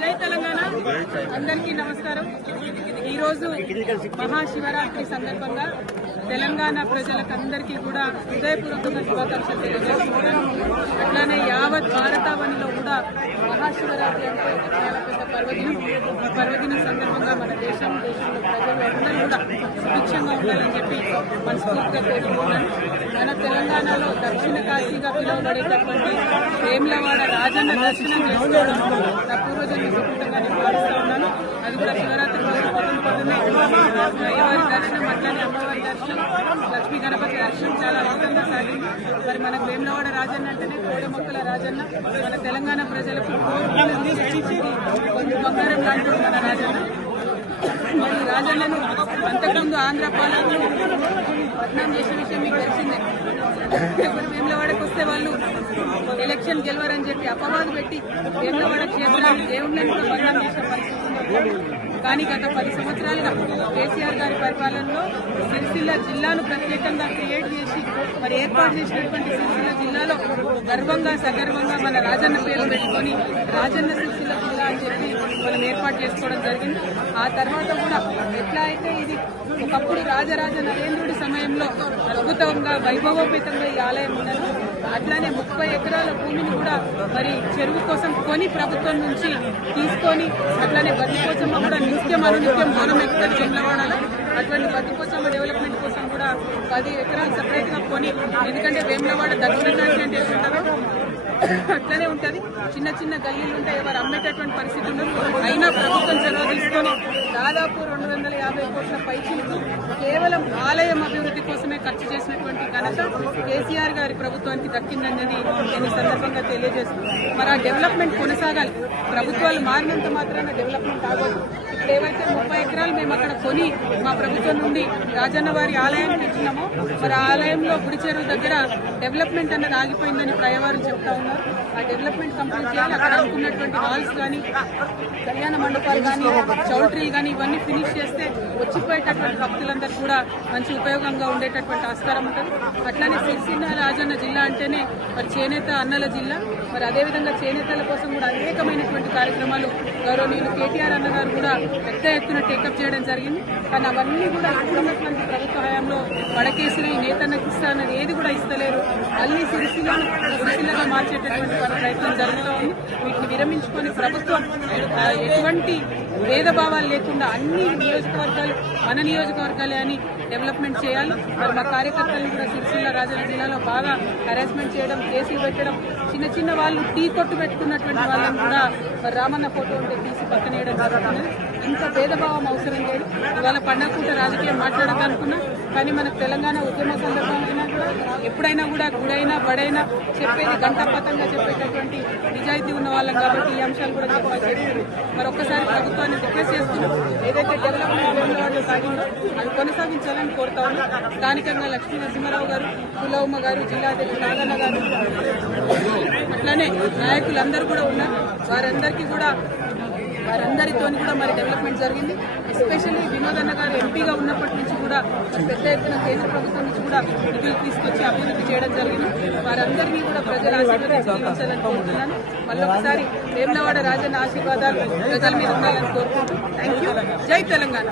జై తెలంగాణ అందరికీ నమస్కారం. ఈరోజు మహాశివరాత్రి సందర్భంగా తెలంగాణ ప్రజలకందరికీ కూడా హృదయపూర్వకంగా శుభాకాంక్షలు తెలియజేస్తున్నాను. అట్లానే యావత్ భారతావనిలో కూడా మహాశివరాత్రి అంటే చాలా పెద్ద పర్వదినం. ఈ పర్వదినం సందర్భంగా మన దేశంలో ప్రజలు అందరూ కూడా సుభిక్షంగా ఉండాలని చెప్పి మనస్ఫూర్తిగా కోరుకుంటున్నాను. మన తెలంగాణలో దక్షిణ కాశీగా పిలువబడేటటువంటి వేములవాడ రాజన్న దర్శనం చేసుకోవడం నా పూర్వజన్మ సుకృతంగా నేను భావిస్తూ ఉన్నాను. అది కూడా శివరాత్రి పొద్దున్నే అయ్యవారి దర్శనం, అట్లానే అమ్మవారి దర్శనం, లక్ష్మీ గణపతి దర్శనం చాలా అద్భుతంగా సాగింది. మరి మనకు వేములవాడ రాజన్న అంటేనే కోడెమొక్కల రాజన్న. మన తెలంగాణ ప్రజలకు బంగారం లాంటి మన రాజన్న. మరి రాజన్నను అంతకుముందు ఆంధ్ర పాలకులు పట్నం చేసిన విషయం మీకు తెలిసిందే. ఎవరు వేములవాడకు వస్తే వాళ్ళు ఎలక్షన్ గెలవరని చెప్పి అపవాదు పెట్టి వేములవాడ క్షేత్రాన్ని దేవుళ్ళని పట్నం చేసిన పరిస్థితి. కానీ గత 10 సంవత్సరాలుగా కేసీఆర్ గారి పరిపాలనలో సిరిసిల్ల జిల్లాను ప్రత్యేకంగా క్రియేట్ చేసి మరి ఏర్పాటు చేసినటువంటి సిరిసిల్ల జిల్లాలో గర్వంగా సగర్వంగా మన రాజన్న పేరు పెట్టుకొని రాజన్న సిరిసిల్ల జిల్లా అని చెప్పి మనం ఏర్పాటు చేసుకోవడం జరిగింది. ఆ తర్వాత కూడా ఎట్లా అయితే ఇది ఒకప్పుడు రాజరాజ నరేంద్రుడి సమయంలో అద్భుతంగా వైభవోపేతంగా ఈ ఆలయం ఉన్నది, అట్లానే 30 ఎకరాల భూమిని కూడా మరి చెరువు కోసం కొని ప్రభుత్వం నుంచి తీసుకొని అట్లానే బతికోసమ్మ కూడా నిత్యం అనునిత్యం దూరం ఎక్కుతారు వేములవాడలో. అటువంటి బతికోసమ్మ డెవలప్మెంట్ కోసం కూడా 10 ఎకరాలు సపరేట్ గా కొని, ఎందుకంటే వేములవాడ దక్షిణ కాశీ అంటే ఎట్లుంటారో అట్లనే ఉంటది. చిన్న చిన్న గల్లీలు ఉంటాయి, ఎవరు అమ్మేటటువంటి పరిస్థితి ఉండదు. అయినా ప్రభుత్వం చొరవ తీసుకొని దాదాపు 250 కోట్ల పైచిలకు కేవలం ఆలయం అభివృద్ధి కోసమే ఖర్చు చేసినటువంటి ఘనత కేసీఆర్ గారి ప్రభుత్వానికి దక్కిందనేది నేను ఈ సందర్భంగా తెలియజేస్తున్నాను. మరి ఆ డెవలప్మెంట్ కొనసాగాలి. ప్రభుత్వాలు మారినంత మాత్రాన డెవలప్మెంట్ ఆగదు. ఇప్పుడు ఏవైతే 30 ఎకరాలు మేము అక్కడ కొని మా ప్రభుత్వం నుండి రాజన్న వారి ఆలయానికి ఇచ్చినామో, మరి ఆ ఆలయంలో గుడి చెరువు దగ్గర డెవలప్మెంట్ అన్నది ఆగిపోయిందని ప్రయవారు చెప్తా ఉన్నారు. ఆ డెవలప్మెంట్ కంప్లీట్ చేయాలి. అక్కడ అనుకున్నటువంటి హాల్స్ కానీ, కళ్యాణ మండపాలు కానీ, చౌల్ట్రీలు కానీ ఇవన్నీ ఫినిష్ చేస్తే వచ్చిపోయేటటువంటి భక్తులందరూ కూడా మంచి ఉపయోగంగా ఉండేటటువంటి ఆస్కారం ఉంటుంది. అట్లానే సిరిసిల్ల రాజన్న జిల్లా అంటేనే మరి చేనేత అన్నల జిల్లా. మరి అదేవిధంగా చేనేతల కోసం కూడా అనేకమైనటువంటి కార్యక్రమాలు గౌరవనీయులు కేటీఆర్ అన్న గారు కూడా పెద్ద ఎత్తున టేకప్ చేయడం జరిగింది. కానీ అవన్నీ కూడా ఇప్పుడున్నటువంటి ప్రభుత్వ హయాంలో వడకేసిన నేతన్నకి ఇస్తా అన్నది ఏది కూడా ఇస్తలేరు. మళ్ళీ సిరిసిల్లగా మార్చేటటువంటి ప్రయత్నం జరుగుతూ ఉంది. వీటిని విరమించుకొని ప్రభుత్వం ఎటువంటి భేదభావాలు లేకుండా అన్ని నియోజకవర్గాలు మన నియోజకవర్గాలే అని డెవలప్మెంట్ చేయాలి. మరి మా కార్యకర్తలను కూడా సిరిసిల్ల రాజన్న జిల్లాలో బాగా హెరాస్మెంట్ చేయడం, కేసులు పెట్టడం, చిన్న చిన్న వాళ్ళు టీ కొట్టు పెట్టుకున్నటువంటి వాళ్ళని కూడా మరి రామన్న ఫోటో ఉంటే తీసి పక్కనేయడం జరుగుతున్నది. ఇంత భేదభావం అవసరం లేదు. ఇవాళ పండగ పూట రాజకీయం మాట్లాడదనుకున్నా, కానీ మనకు తెలంగాణ ఉద్యమ సందర్భమైనా కూడా ఎప్పుడైనా కూడా గుడైనా బడైనా చెప్పేది గంటాపతంగా చెప్పేటటువంటి నిజాయితీ ఉన్న వాళ్ళం కాబట్టి ఈ అంశాలు కూడా చెప్పాల్సి. మరి ఒక్కసారి ప్రభుత్వాన్ని రిక్వెస్ట్ చేస్తున్నాం, ఏదైతే డెవలప్మెంట్ సాగిందో అది కొనసాగించాలని కోరుతా ఉన్నాం. స్థానికంగా లక్ష్మీ నరసింహారావు గారు, కులవమ్మ గారు, జిల్లా అధ్యక్షుడు నాగన్న గారు, అట్లానే నాయకులందరూ కూడా ఉన్నారు. వారందరితో కూడా మరి డెవలప్మెంట్ జరిగింది. ఎస్పెషల్లీ వినోదన్న గారు ఎంపీగా ఉన్నప్పటి నుంచి కూడా పెద్ద ఎత్తున కేంద్ర ప్రభుత్వం నుంచి కూడా నిధులు తీసుకొచ్చి అభివృద్ధి చేయడం జరిగింది. వారందరినీ కూడా ప్రజల ఆశీర్వాదాలను కోరుతున్నాను. మళ్ళొకసారి వేములవాడ రాజన్న ఆశీర్వాదాలు ప్రజల మీద ఉండాలని కోరుకుంటూ థ్యాంక్ యూ. జై తెలంగాణ.